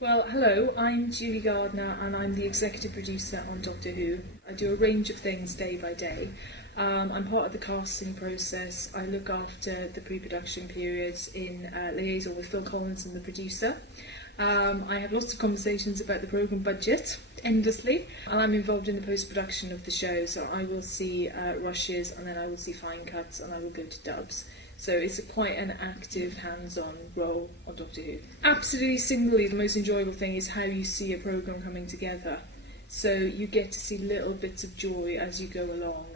Well, hello, I'm Julie Gardner and I'm the executive producer on Doctor Who. I do a range of things day by day. I'm part of the casting process. I look after the pre-production periods in liaison with Phil Collins and the producer. I have lots of conversations about the programme budget, endlessly, and I'm involved in the post-production of the show, so I will see rushes and then I will see fine cuts and I will go to dubs. So it's quite an active, hands-on role on Doctor Who. Absolutely singly, the most enjoyable thing is how you see a programme coming together. So you get to see little bits of joy as you go along,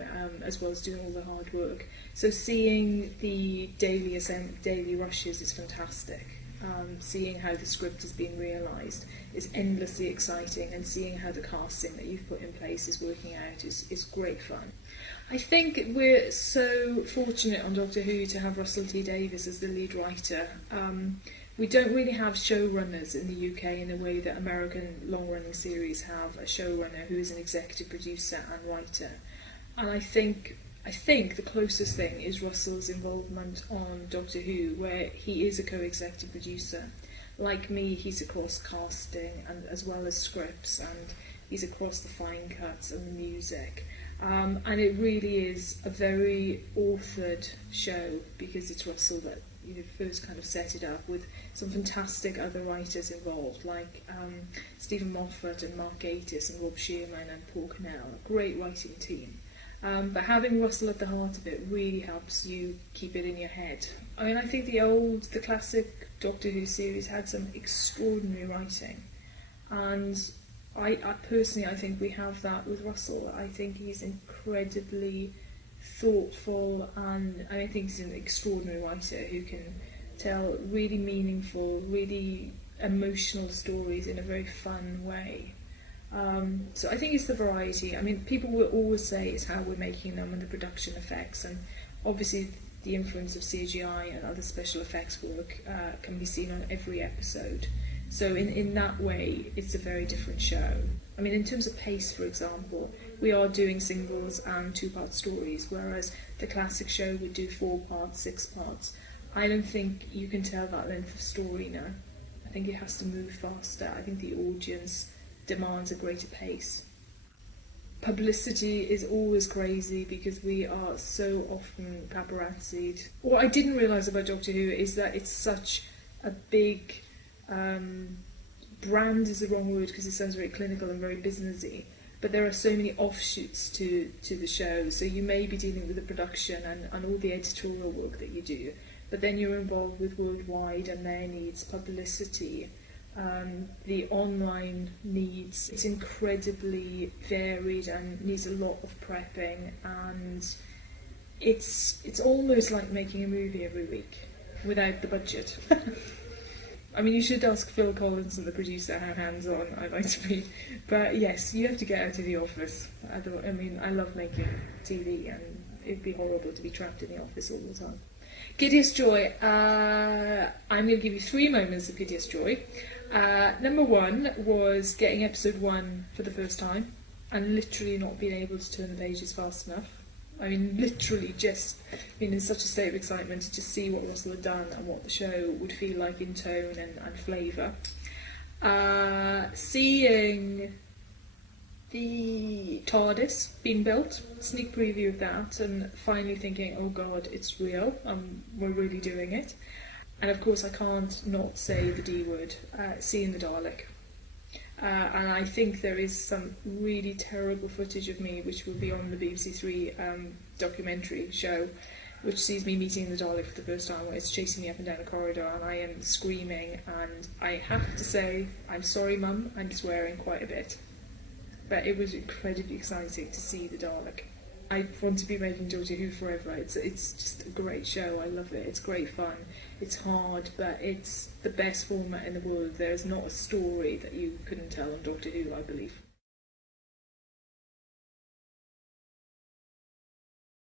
as well as doing all the hard work. So seeing the daily rushes is fantastic. Seeing how the script is being realised is endlessly exciting, and seeing how the casting that you've put in place is working out is great fun. I think we're so fortunate on Doctor Who to have Russell T Davies as the lead writer. We don't really have showrunners in the UK in the way that American long-running series have a showrunner who is an executive producer and writer. And I think the closest thing is Russell's involvement on Doctor Who, where he is a co-executive producer. Like me, he's across casting and as well as scripts, and he's across the fine cuts and the music. And it really is a very authored show because it's Russell that first kind of set it up, with some fantastic other writers involved, like Stephen Moffat and Mark Gatiss and Rob Shearman and Paul Cannell, a great writing team. But having Russell at the heart of it really helps you keep it in your head. I mean, I think the classic Doctor Who series had some extraordinary writing, and I personally think we have that with Russell. I think he's incredibly thoughtful, and I think he's an extraordinary writer who can tell really meaningful, really emotional stories in a very fun way. So I think it's the variety. I mean, people will always say it's how we're making them and the production effects, and obviously the influence of CGI and other special effects work can be seen on every episode. So in that way, it's a very different show. I mean, in terms of pace, for example, we are doing singles and two-part stories, whereas the classic show would do 4 parts, 6 parts. I don't think you can tell that length of story now. I think it has to move faster. I think the audience demands a greater pace. Publicity is always crazy because we are so often paparazzied. What I didn't realise about Doctor Who is that it's such a big brand is the wrong word because it sounds very clinical and very businessy, but there are so many offshoots to the show. So you may be dealing with the production and all the editorial work that you do, but then you're involved with Worldwide and their needs, publicity, the online needs. It's incredibly varied and needs a lot of prepping, and it's almost like making a movie every week without the budget. I mean, you should ask Phil Collins and the producer how hands-on I like to be. But yes, you have to get out of the office. I love making TV, and it'd be horrible to be trapped in the office all the time. Giddiest joy. I'm going to give you 3 moments of giddiest joy. Number 1 was getting episode 1 for the first time and literally not being able to turn the pages fast enough. I mean, literally just being in such a state of excitement to just see what Russell had done and what the show would feel like in tone and flavour. Seeing the TARDIS being built, sneak preview of that, and finally thinking, oh god, it's real, we're really doing it. And of course I can't not say the D word, seeing the Dalek. And I think there is some really terrible footage of me which will be on the BBC Three documentary show, which sees me meeting the Dalek for the first time, where it's chasing me up and down a corridor and I am screaming, and I have to say, I'm sorry Mum, I'm swearing quite a bit. But it was incredibly exciting to see the Dalek. I want to be making Doctor Who forever. It's just a great show. I love it. It's great fun. It's hard, but it's the best format in the world. There is not a story that you couldn't tell on Doctor Who, I believe.